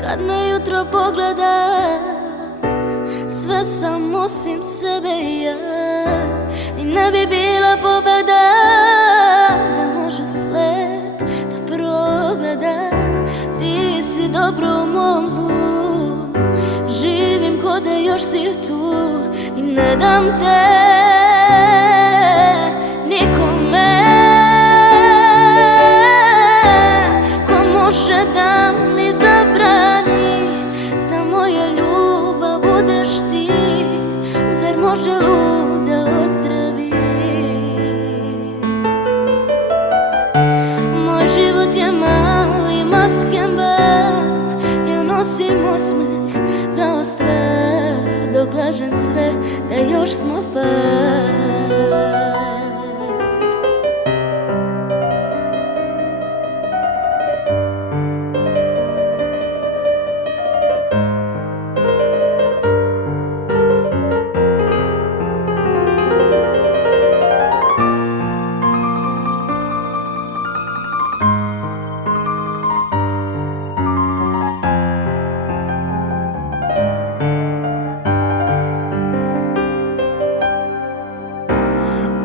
Kad me jutro pogleda, sve sam osim sebe i ja. I ne bi bila pobeda da može slijep da progleda. Ti si dobro u mom zlu, živim ko da još si tu. I ne dam te nikome ko može da mi zabrani da moja ljubav budeš ti. Zar može lud da ozdravi? Moj život je mali masken bar, ja nosim osmeh kao stvar, dok lažem sve da još smo par.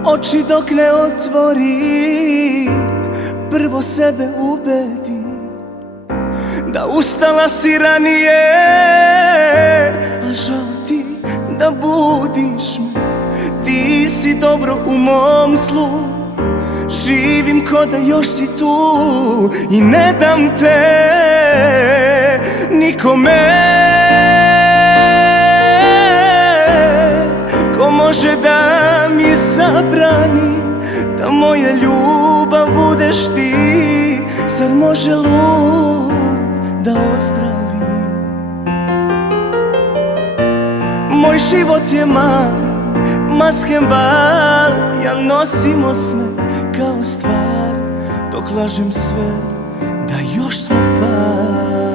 Oči dok ne otvorim, prvo sebe ubedim da ustala si ranije, a žao ti da budiš me. Ti si dobro u mom slu, živim ko da još si tu. I ne dam te nikome ko može da mi zabrani da moja ljubav budeš ti. Sad može lud da ozdravi? Moj život je mali masken bal, ja nosim osmeh kao stvar, dok lažem sve da još smo par.